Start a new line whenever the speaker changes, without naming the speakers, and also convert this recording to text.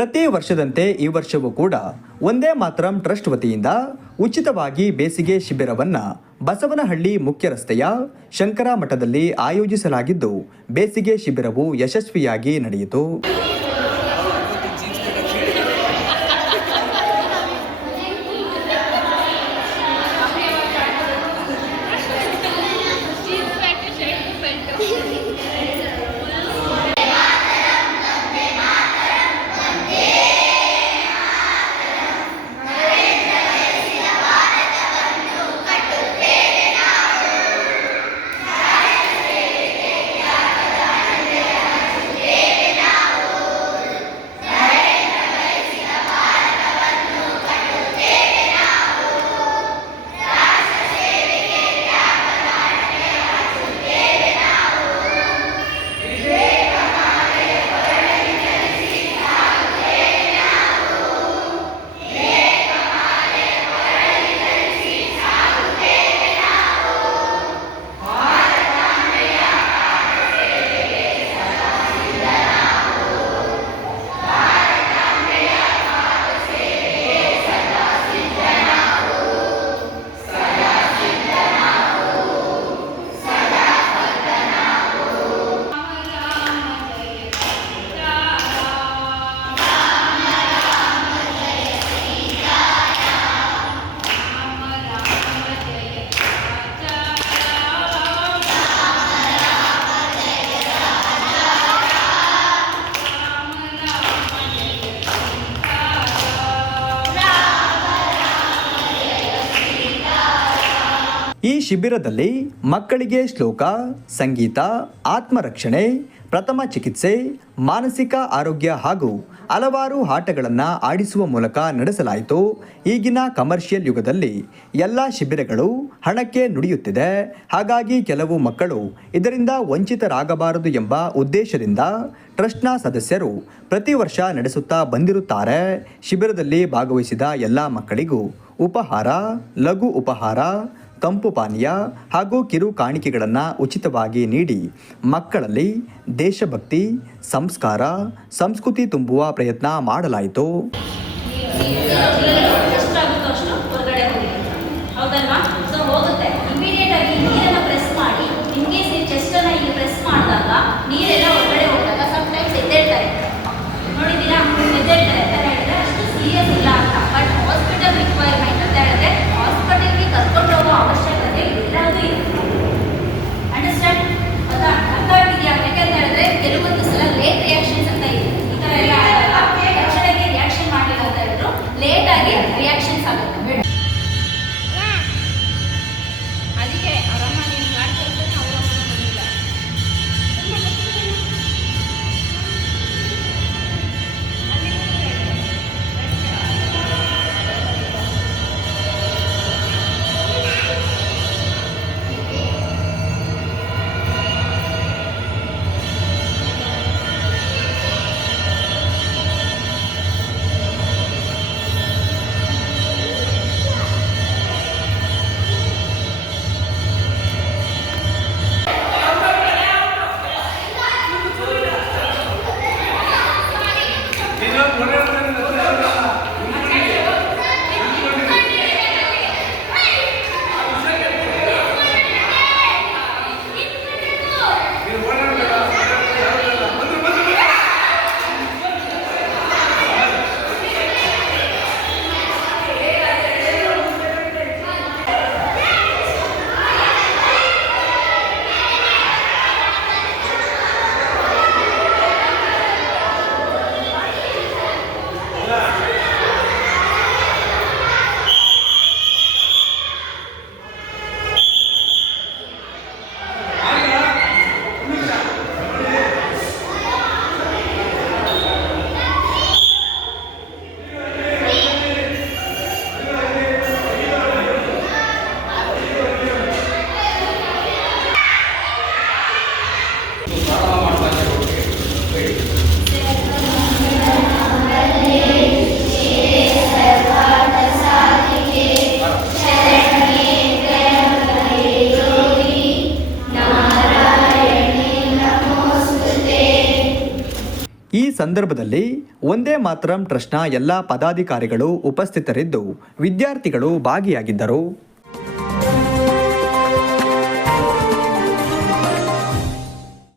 ಪ್ರತಿ ವರ್ಷದಂತೆ ಈ ವರ್ಷವೂ ಕೂಡ ಒಂದೇ ಮಾತ್ರಂ ಟ್ರಸ್ಟ್ ವತಿಯಿಂದ ಉಚಿತವಾಗಿ ಬೇಸಿಗೆ ಶಿಬಿರವನ್ನು ಬಸವನಹಳ್ಳಿ ಮುಖ್ಯ ರಸ್ತೆಯ ಶಂಕರ ಮಠದಲ್ಲಿ ಆಯೋಜಿಸಲಾಗಿದ್ದು, ಬೇಸಿಗೆ ಶಿಬಿರವು ಯಶಸ್ವಿಯಾಗಿ ನಡೆಯಿತು. ಶಿಬಿರದಲ್ಲಿ ಮಕ್ಕಳಿಗೆ ಶ್ಲೋಕ, ಸಂಗೀತ, ಆತ್ಮರಕ್ಷಣೆ, ಪ್ರಥಮ ಚಿಕಿತ್ಸೆ, ಮಾನಸಿಕ ಆರೋಗ್ಯ ಹಾಗೂ ಹಲವಾರು ಆಟಗಳನ್ನು ಆಡಿಸುವ ಮೂಲಕ ನಡೆಸಲಾಯಿತು. ಈಗಿನ ಕಮರ್ಷಿಯಲ್ ಯುಗದಲ್ಲಿ ಎಲ್ಲ ಶಿಬಿರಗಳು ಹಣಕ್ಕೆ ನುಡಿಯುತ್ತಿದೆ. ಹಾಗಾಗಿ ಕೆಲವು ಮಕ್ಕಳು ಇದರಿಂದ ವಂಚಿತರಾಗಬಾರದು ಎಂಬ ಉದ್ದೇಶದಿಂದ ಟ್ರಸ್ಟ್ನ ಸದಸ್ಯರು ಪ್ರತಿ ವರ್ಷ ನಡೆಸುತ್ತಾ ಬಂದಿರುತ್ತಾರೆ. ಶಿಬಿರದಲ್ಲಿ ಭಾಗವಹಿಸಿದ ಎಲ್ಲ ಮಕ್ಕಳಿಗೂ ಉಪಹಾರ, ಲಘು ಉಪಹಾರ ತಂಪು ಪಾನೀಯ ಹಾಗೂ ಕಿರು ಕಾಣಿಕೆಗಳನ್ನು ಉಚಿತವಾಗಿ ನೀಡಿ ಮಕ್ಕಳಲ್ಲಿ ದೇಶಭಕ್ತಿ ಸಂಸ್ಕಾರ ಸಂಸ್ಕೃತಿ ತುಂಬುವ ಪ್ರಯತ್ನ ಮಾಡಲಾಯಿತು.
ರಿಯಾಕ್ಷನ್ಸ್ ಆಗುತ್ತೆ
ಸಂದರ್ಭದಲ್ಲಿ ಒಂದೇ ಮಾತ್ರಂ ಟ್ರಸ್ಟ್ನ ಎಲ್ಲ ಪದಾಧಿಕಾರಿಗಳು ಉಪಸ್ಥಿತರಿದ್ದು ವಿದ್ಯಾರ್ಥಿಗಳು ಭಾಗಿಯಾಗಿದ್ದರು.